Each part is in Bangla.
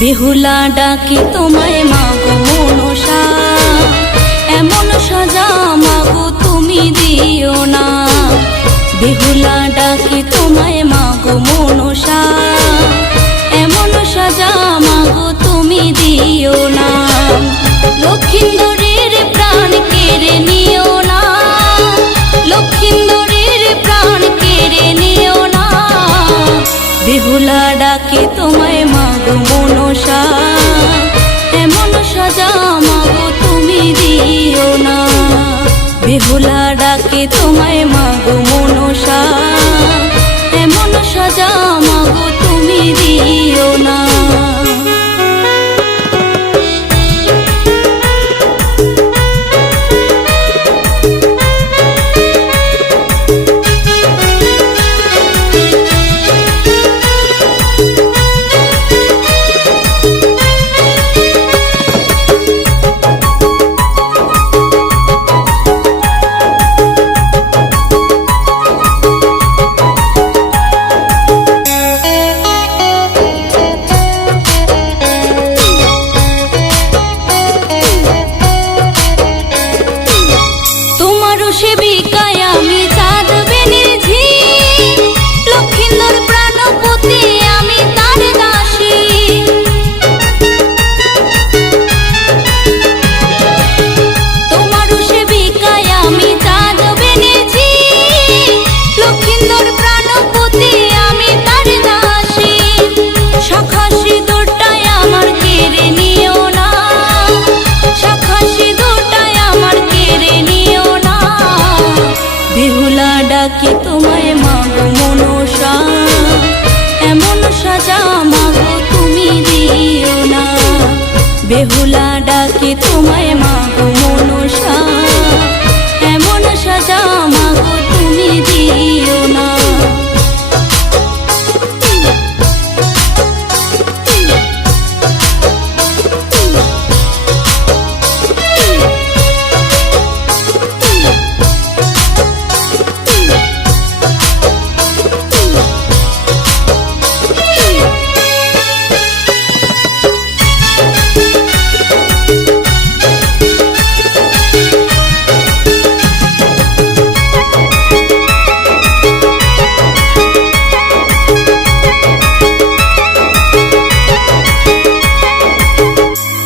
বেহুলা ডাকি তোমায় মাগো মনসা, এমন সাজা মাগো তুমি দিও না। বেহুলা ডাকি তোমায় মাগো মনসা, এমন সাজা মাগো তুমি দিও না। লক্ষিন্দরের প্রাণ কেড়ে নিও না, লক্ষিন্দরের প্রাণ কেড়ে নিও না। বেহুলা ডাকি তোমায় মাগো মনসা, এমন সাজা মাগো তুমি দিও না। বেহুলা ডাকি তোমায় মাগো মনসা, এমন সাজা মাগো তুমি দিও না। সেবিকায় আমি চাঁদ বেনের ঝি, লক্ষিন্দর প্রাণপতি আমি তার দাসী। তোমারও সেবিকায় আমি চাঁদ বেনের ঝি, লক্ষিন্দর প্রাণপতি আমি তার দাসী। শাখা সিঁদুরটায় আমার কেড়ে নিও না, শাখা সিঁদুরটায় আমার কেড়ে নিও না। বেহুলা ডাকি তোমায় মাগো মনসা, এমন সাজা মাগো তুমি দিও না। বেহুলা ডাকি তোমায় মাগো মনসা, এমন সাজা মাগো তুমি দিও না।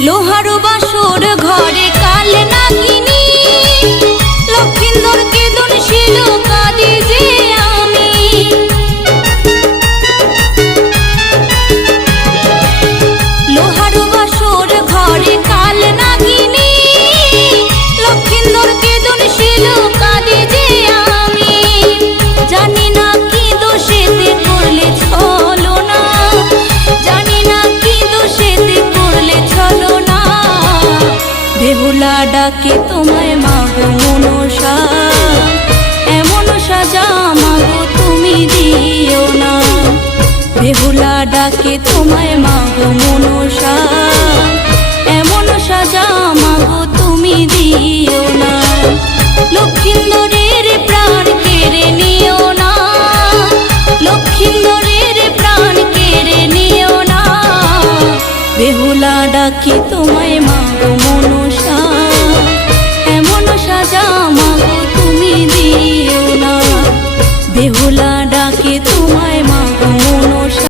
লোহার বাসর ঘরে কাল নাগিনী, লক্ষিন্দরকে দর্শিল কাঁদি যে আমি। লোহার বাসর ঘরে কাল নাগিনী, লক্ষিন্দরকে দর্শিল কাঁদি যে আমি। জানি না কি দোষেতে করলে ছলনা, জানি না কি দোষেতে করলে ছলনা। বেহুলা ডাকি তোমায় মাগো মনসা, এমন সাজা মাগো তুমি দিও না। বেহুলা ডাকি তোমায় মাগো মনসা, এমন সাজা মাগো তুমি দিও না। লক্ষিন্দরের প্রাণ কেড়ে নিও না, লক্ষিন্দরের প্রাণ কেড়ে নিও না। বেহুলা ডাকি তোমায়